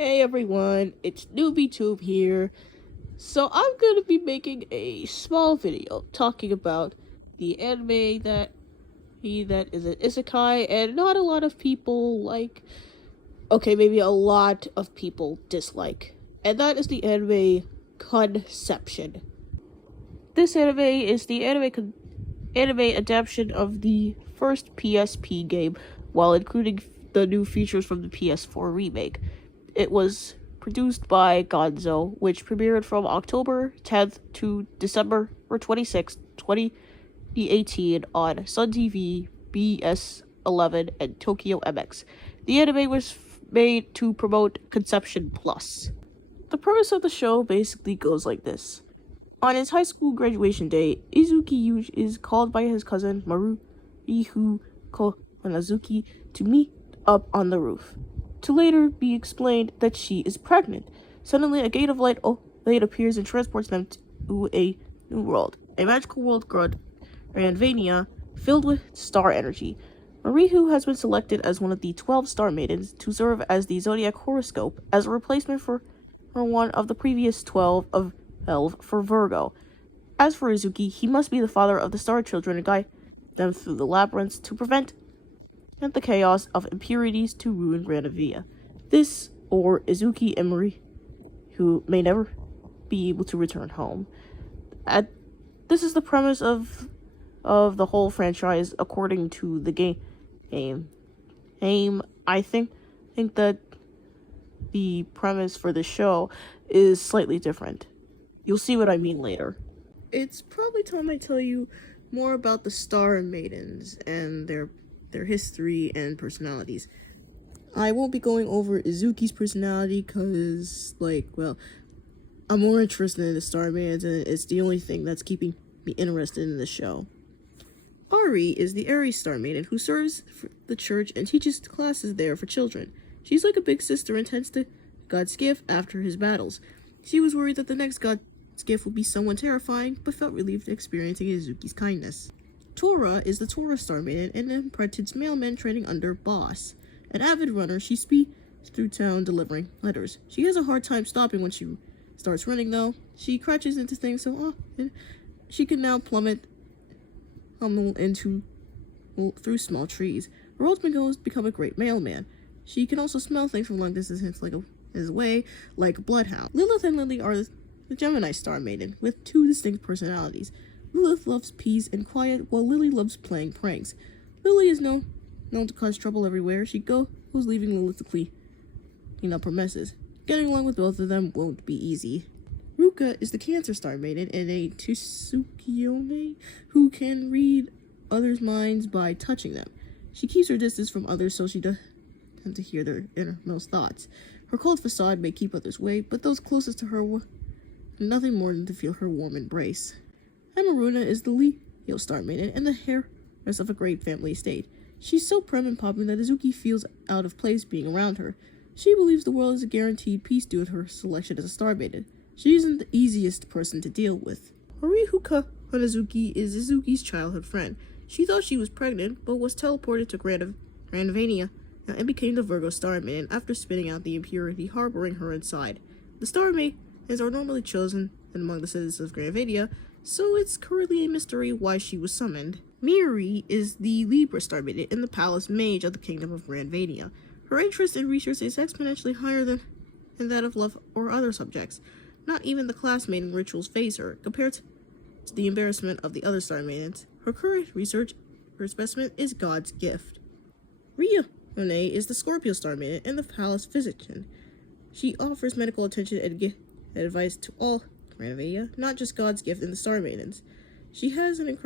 Hey everyone, it's NewbieTube here. So I'm going to be making a small video talking about the anime that is an isekai and not a lot of people like. Okay, maybe a lot of people dislike. And that is the anime Conception. This anime is the anime adaptation of the first PSP game while including the new features from the PS4 remake. It was produced by Gonzo, which premiered from October 10th to December 26th, 2018 on Sun TV, BS11, and Tokyo MX. The anime was made to promote Conception Plus. The premise of the show basically goes like this. On his high school graduation day, Izuki Yuji is called by his cousin Marihu Konazuki to meet up on the roof, to later be explained that she is pregnant. Suddenly, a gate of light appears and transports them to a new world, a magical world called Ranvania, filled with star energy. Marihu has been selected as one of the 12 star maidens to serve as the zodiac horoscope as a replacement for one of the previous 12 for Virgo. As for Izuki, he must be the father of the star children and guide them through the labyrinths to prevent the chaos of impurities to ruin Granavia. This, or Izuki Emery, who may never be able to return home. This is the premise of the whole franchise according to the game. I think that the premise for the show is slightly different. You'll see what I mean later. It's probably time I tell you more about the Star Maidens and their history and personalities. I won't be going over Izuki's personality because, I'm more interested in the Star Maidens and it's the only thing that's keeping me interested in the show. Ari is the Aries Star Maiden who serves the church and teaches classes there for children. She's like a big sister and tends to God's gift after his battles. She was worried that the next God's gift would be someone terrifying, but felt relieved experiencing Izuki's kindness. Tora is the Taurus Star Maiden, an apprentice mailman training under Boss. An avid runner, she speeds through town delivering letters. She has a hard time stopping when she starts running, though. She crashes into things so often she can now plummet through small trees. Her ultimate goal is to become a great mailman. She can also smell things from long distance like a bloodhound. Lilith and Lily are the Gemini Star Maiden, with two distinct personalities. Lilith loves peace and quiet, while Lily loves playing pranks. Lily is known to cause trouble everywhere she goes, leaving Lilith to clean up her messes. Getting along with both of them won't be easy. Ruka is the Cancer Star Maiden and a Tsukuyomi who can read others' minds by touching them. She keeps her distance from others so she doesn't tend to hear their innermost thoughts. Her cold facade may keep others away, but those closest to her will nothing more than to feel her warm embrace. Amaruna is the Leo Star Maiden and the heiress of a great family estate. She's so prim and popping that Izuki feels out of place being around her. She believes the world is a guaranteed peace due to her selection as a Star Maiden. She isn't the easiest person to deal with. Marihuka Hanazuki is Izuki's childhood friend. She thought she was pregnant, but was teleported to Granvania and became the Virgo Star Maiden after spitting out the impurity harboring her inside. The Star Maidens are normally chosen among the citizens of Granvania, so it's currently a mystery why she was summoned. Miri is the Libra Star Maiden and the Palace Mage of the Kingdom of Granvania. Her interest in research is exponentially higher than that of love or other subjects. Not even the class-mating rituals faze her, compared to the embarrassment of the other Star Maidens. Her current research, her specimen, is God's gift. Ria Monet is the Scorpio Star Maiden and the Palace Physician. She offers medical attention and advice to all Granvania, not just God's gift and the Star Maidens. She has an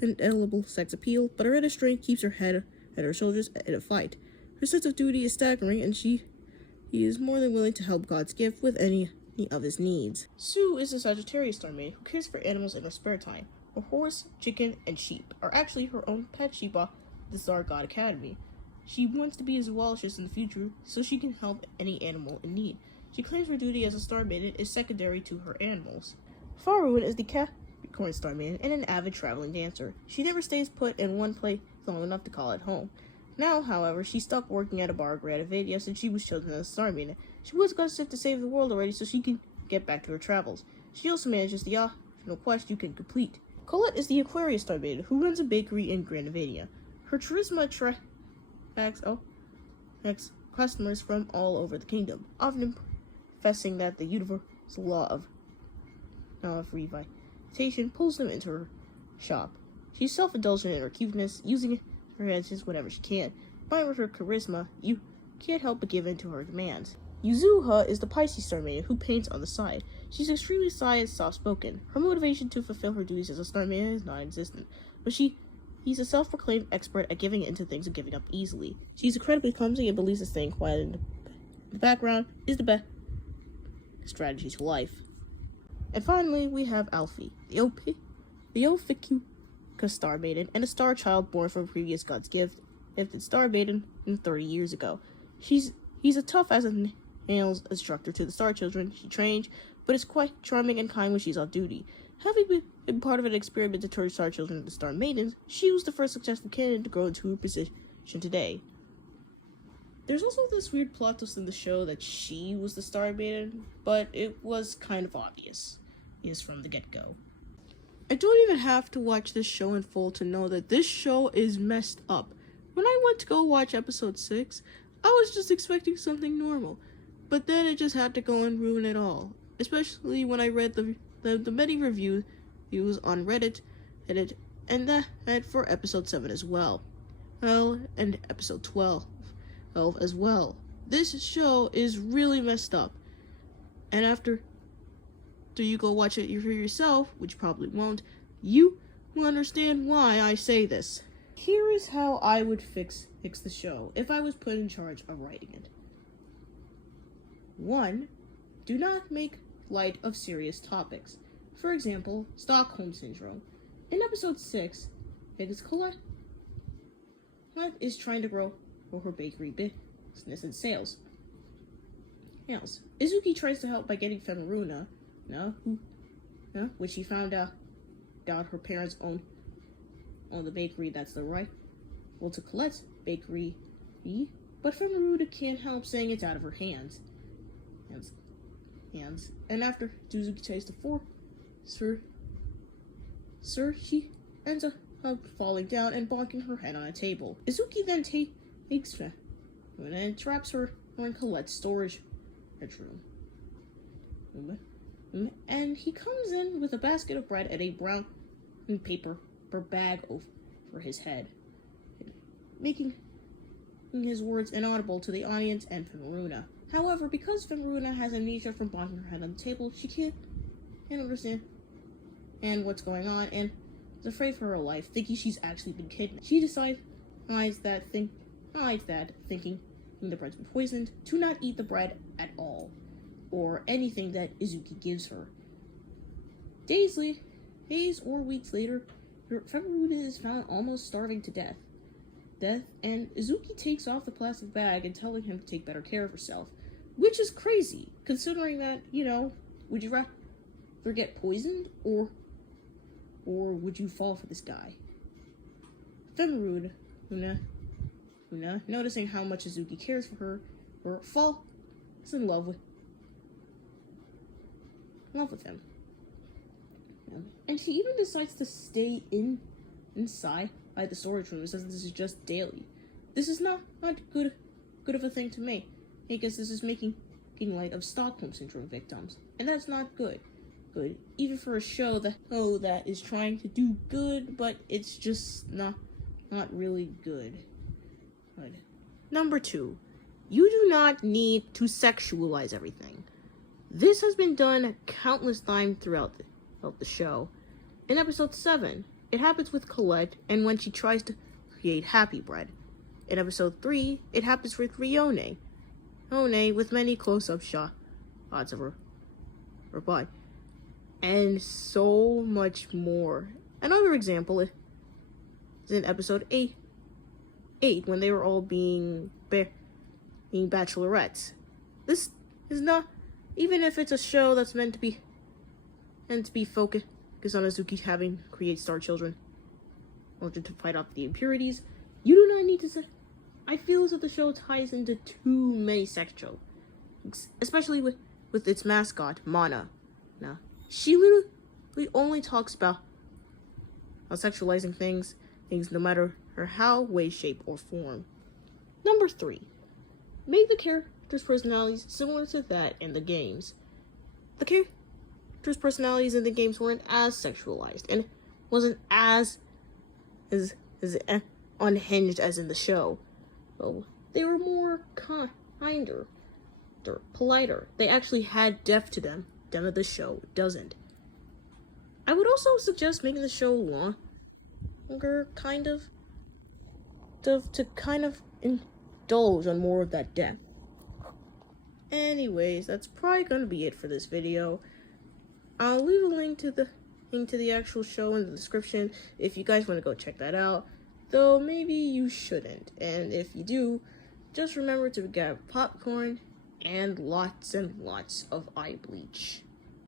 indelible sex appeal, but her inner strength keeps her head at her shoulders in a fight. Her sense of duty is staggering, and he is more than willing to help God's gift with any of his needs. Sue is a Sagittarius Star Maiden who cares for animals in her spare time. Her horse, chicken, and sheep are actually her own pet sheep at the Star God Academy. She wants to be a zoologist in the future so she can help any animal in need. She claims her duty as a Star Maiden is secondary to her animals. Faroon is the Capricorn Star Maiden and an avid traveling dancer. She never stays put in one place long enough to call it home. Now, however, she stopped working at a bar at Granavidia since she was chosen as a star maiden. She was got set to save the world already so she can get back to her travels. She also manages the optional quest you can complete. Colette is the Aquarius star maiden who runs a bakery in Granavidia. Her charisma attracts customers from all over the kingdom, often confessing that the universal law of revitalization pulls them into her shop. She's self-indulgent in her cuteness, using her hands whenever she can. Combined with her charisma, you can't help but give in to her demands. Yuzuha is the Pisces star maiden who paints on the side. She's extremely shy and soft-spoken. Her motivation to fulfill her duties as a star maiden is non-existent, but he's a self-proclaimed expert at giving in to things and giving up easily. She's incredibly clumsy and believes that staying quiet in the background is the best strategy to life. And finally, we have Alfie, the Ophiuchus star maiden and a star child born from a previous god's gifted star maiden 30 years ago. He's a tough as a nails instructor to the star children she trains, but is quite charming and kind when she's on duty. Having been part of an experiment to turn star children into star maidens, she was the first successful candidate to grow into her position today. There's also this weird plot twist in the show that she was the star maiden, but it was kind of obvious from the get-go. I don't even have to watch this show in full to know that this show is messed up. When I went to go watch episode 6, I was just expecting something normal, but then it just had to go and ruin it all. Especially when I read the many reviews on Reddit, and that for episode 7 as well. And episode 12 as well. This show is really messed up. And after you go watch it for yourself, which you probably won't, you will understand why I say this. Here is how I would fix the show if I was put in charge of writing it. 1. Do not make light of serious topics. For example, Stockholm Syndrome. In episode 6, it is Colette is trying to grow her bakery business and sales. Izuki tries to help by getting Femaruna, which she found out her parents own the bakery that's the rival to Colette's bakery, but Femaruna can't help saying it's out of her hands. And after Izuki tries to force her, she ends up falling down and bonking her head on a table. Izuki then takes her and traps her in Colette's storage bedroom. And he comes in with a basket of bread and a brown paper bag over his head, making his words inaudible to the audience and Femaruna. However, because Femaruna has amnesia from bonking her head on the table, she can't understand what's going on and is afraid for her life, thinking she's actually been kidnapped. She decides that thinking the bread's been poisoned, to not eat the bread at all, or anything that Izuki gives her. Days or weeks later, Femaruna is found almost starving to death, and Izuki takes off the plastic bag and telling him to take better care of herself, which is crazy, considering that, would you rather get poisoned, or would you fall for this guy? Femaruna, noticing how much Izuki cares for her, falls in love with him. And she even decides to stay inside the storage room and says this is just daily. This is not good of a thing to make, because this is making light of Stockholm Syndrome victims, and that's not good. Even for a show that is trying to do good, but it's just not really good. Number 2, you do not need to sexualize everything. This has been done countless times throughout the show. In episode 7, it happens with Colette and when she tries to create happy bread. In episode 3, it happens with Rione, with many close-up shots of her butt, and so much more. Another example is in episode 8 when they were all being bachelorettes. This is not, even if it's a show that's meant to be focused on Izuki having create star children in order to fight off the impurities, you do not need to I feel as if the show ties into too many sex jokes, especially with its mascot, Mana. Now, she literally only talks about sexualizing things no matter how, way, shape, or form. Number 3. Make the characters' personalities similar to that in the games. The characters' personalities in the games weren't as sexualized and wasn't as unhinged as in the show. So they were more kinder, they're politer. They actually had depth to them that the show doesn't. I would also suggest making the show longer, to kind of indulge on more of that depth. Anyways, that's probably gonna be it for this video. I'll leave a link to the actual show in the description if you guys want to go check that out. Though maybe you shouldn't. And if you do, just remember to grab popcorn and lots of eye bleach.